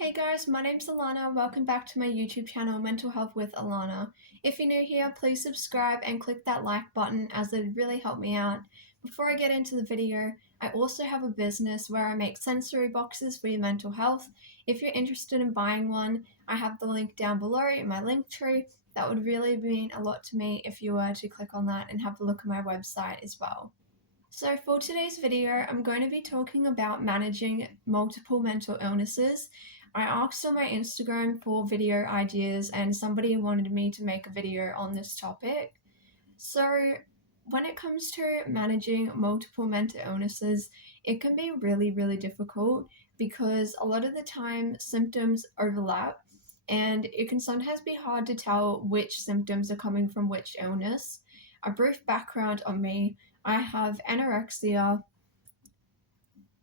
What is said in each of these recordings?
Hey guys, my name's Alana. Welcome back to my YouTube channel, Mental Health with Alana. If you're new here, please subscribe and click that like button as it would really help me out. Before I get into the video, I also have a business where I make sensory boxes for your mental health. If you're interested in buying one, I have the link down below in my link tree. That would really mean a lot to me if you were to click on that and have a look at my website as well. So for today's video, I'm going to be talking about managing multiple mental illnesses. I asked on my Instagram for video ideas and somebody wanted me to make a video on this topic. So when it comes to managing multiple mental illnesses, it can be really difficult because a lot of the time symptoms overlap and it can sometimes be hard to tell which symptoms are coming from which illness. A brief background on me: I have anorexia,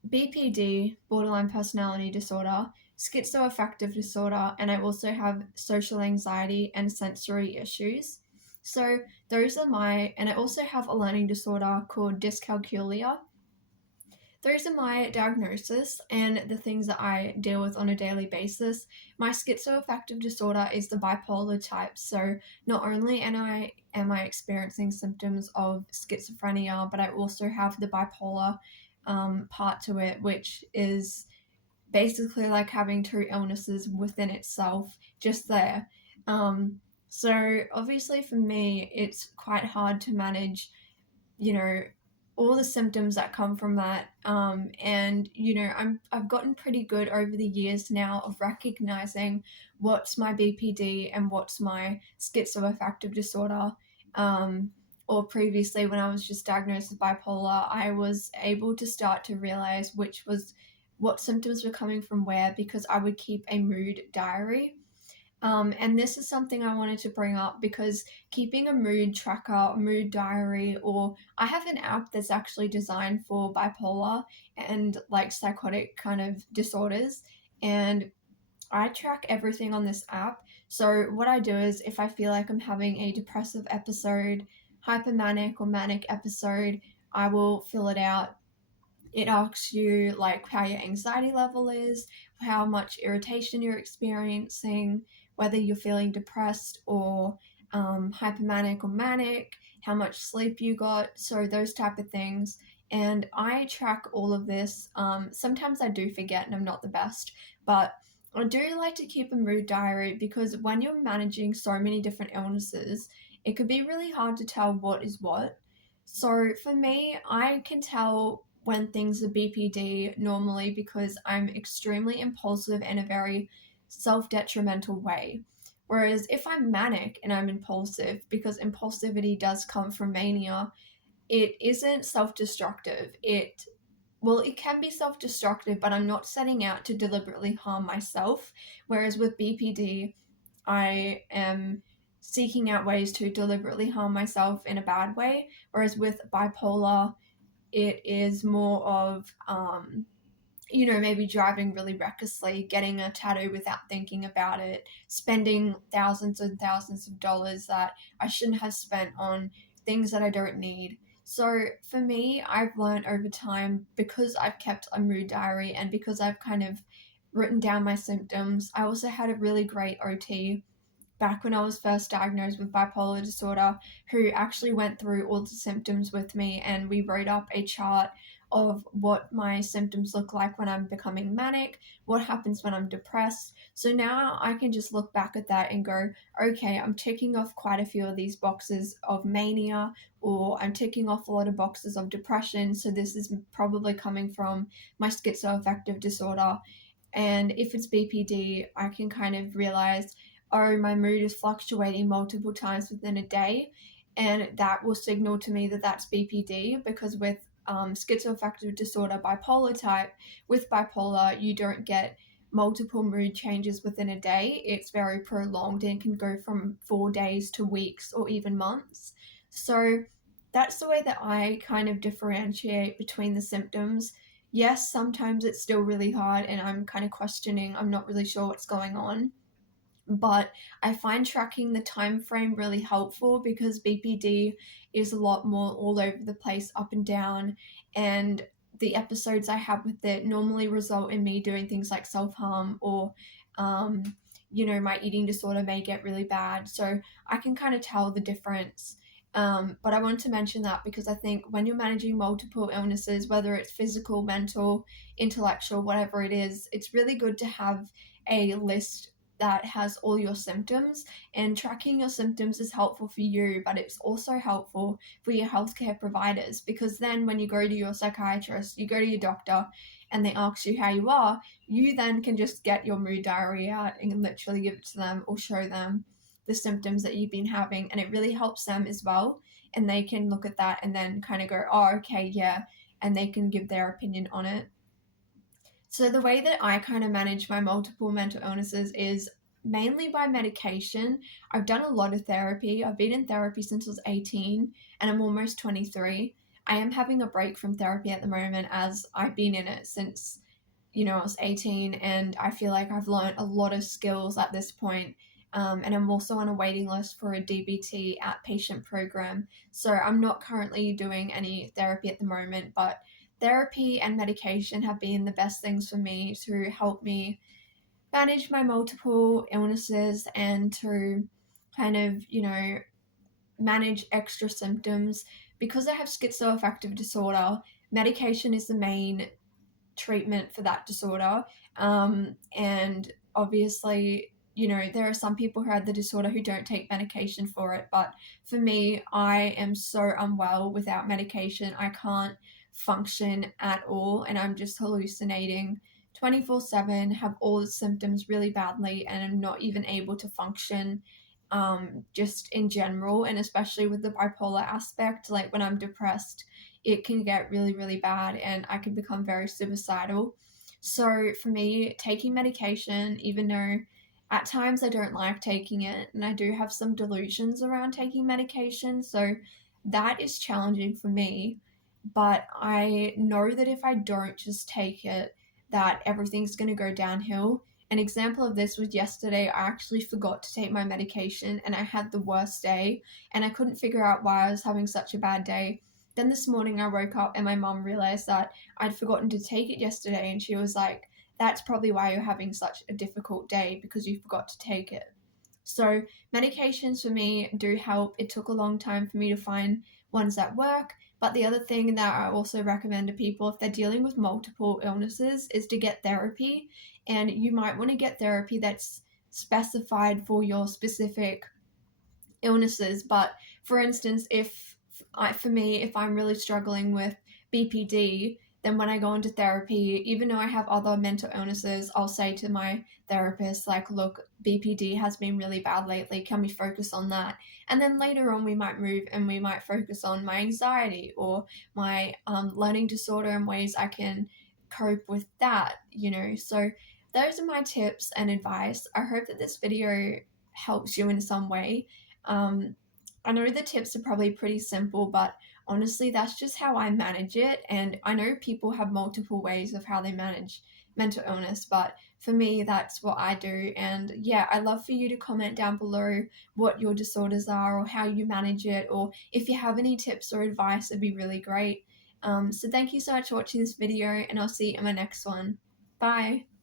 BPD, borderline personality disorder, schizoaffective disorder, and I also have social anxiety and sensory issues. So those are and I also have a learning disorder called dyscalculia. Those are my diagnosis and the things that I deal with on a daily basis. My schizoaffective disorder is the bipolar type, so not only am I experiencing symptoms of schizophrenia, but I also have the bipolar part to it, which is basically like having two illnesses within itself just there. So obviously for me, it's quite hard to manage, you know, all the symptoms that come from that. And I've gotten pretty good over the years now of recognizing what's my BPD and what's my schizoaffective disorder. Or previously, when I was just diagnosed with bipolar, I was able to start to realize what symptoms were coming from where, because I would keep a mood diary. And this is something I wanted to bring up because keeping a mood tracker, mood diary, or I have an app that's actually designed for bipolar and like psychotic kind of disorders. And I track everything on this app. So what I do is if I feel like I'm having a depressive episode, hypomanic or manic episode, I will fill it out. It asks you like how your anxiety level is, how much irritation you're experiencing, whether you're feeling depressed or hypomanic or manic, how much sleep you got, so those type of things. And I track all of this. Sometimes I do forget and I'm not the best, but I do like to keep a mood diary because when you're managing so many different illnesses, it could be really hard to tell what is what. So for me, I can tell when things are BPD normally because I'm extremely impulsive in a very self-detrimental way. Whereas if I'm manic and I'm impulsive, because impulsivity does come from mania, it isn't self-destructive. It can be self-destructive, but I'm not setting out to deliberately harm myself. Whereas with BPD, I am seeking out ways to deliberately harm myself in a bad way. Whereas with bipolar, it is more of maybe driving really recklessly, getting a tattoo without thinking about it, spending thousands and thousands of dollars that I shouldn't have spent on things that I don't need. So for me, I've learned over time, because I've kept a mood diary and because I've kind of written down my symptoms. I also had a really great OT back when I was first diagnosed with bipolar disorder, who actually went through all the symptoms with me, and we wrote up a chart of what my symptoms look like when I'm becoming manic, what happens when I'm depressed. So now I can just look back at that and go, okay, I'm ticking off quite a few of these boxes of mania, or I'm ticking off a lot of boxes of depression. So this is probably coming from my schizoaffective disorder. And if it's BPD, I can kind of realize, oh, my mood is fluctuating multiple times within a day. And that will signal to me that that's BPD, because with schizoaffective disorder, bipolar type, with bipolar, you don't get multiple mood changes within a day. It's very prolonged and can go from 4 days to weeks or even months. So that's the way that I kind of differentiate between the symptoms. Yes, sometimes it's still really hard and I'm kind of questioning, I'm not really sure what's going on, but I find tracking the time frame really helpful because BPD is a lot more all over the place, up and down, and the episodes I have with it normally result in me doing things like self-harm, or my eating disorder may get really bad. So I can kind of tell the difference. But I want to mention that because I think when you're managing multiple illnesses, whether it's physical, mental, intellectual, whatever it is, it's really good to have a list that has all your symptoms. And tracking your symptoms is helpful for you, but it's also helpful for your healthcare providers, because then when you go to your psychiatrist, you go to your doctor, and they ask you how you are, you then can just get your mood diary out and literally give it to them or show them the symptoms that you've been having, and it really helps them as well. And they can look at that and then kind of go, oh, okay, yeah, and they can give their opinion on it. So the way that I kind of manage my multiple mental illnesses is mainly by medication. I've done a lot of therapy. I've been in therapy since I was 18 and I'm almost 23. I am having a break from therapy at the moment as I've been in it since, I was 18, and I feel like I've learned a lot of skills at this point. And I'm also on a waiting list for a DBT outpatient program. So I'm not currently doing any therapy at the moment, but therapy and medication have been the best things for me to help me manage my multiple illnesses and to kind of, manage extra symptoms. Because I have schizoaffective disorder, medication is the main treatment for that disorder. And obviously, there are some people who have the disorder who don't take medication for it. But for me, I am so unwell without medication. I can't function at all, and I'm just hallucinating 24/7, have all the symptoms really badly, and I'm not even able to function just in general. And especially with the bipolar aspect, like when I'm depressed, it can get really, really bad and I can become very suicidal. So for me, taking medication, even though at times I don't like taking it and I do have some delusions around taking medication, so that is challenging for me. But I know that if I don't just take it, that everything's going to go downhill. An example of this was yesterday. I actually forgot to take my medication and I had the worst day, and I couldn't figure out why I was having such a bad day. Then this morning I woke up and my mom realized that I'd forgotten to take it yesterday, and she was like, that's probably why you're having such a difficult day, because you forgot to take it. So medications for me do help. It took a long time for me to find ones that work. But the other thing that I also recommend to people if they're dealing with multiple illnesses is to get therapy. And you might want to get therapy that's specified for your specific illnesses. But for instance, for me, if I'm really struggling with BPD, then when I go into therapy, even though I have other mental illnesses, I'll say to my therapist, like, look, BPD has been really bad lately. Can we focus on that? And then later on, we might move and we might focus on my anxiety or my learning disorder and ways I can cope with that. So those are my tips and advice. I hope that this video helps you in some way. um, I know the tips are probably pretty simple, but honestly, that's just how I manage it. And I know people have multiple ways of how they manage mental illness, but for me, that's what I do. And yeah, I'd love for you to comment down below what your disorders are or how you manage it, or if you have any tips or advice, it'd be really great. So thank you so much for watching this video, and I'll see you in my next one. Bye.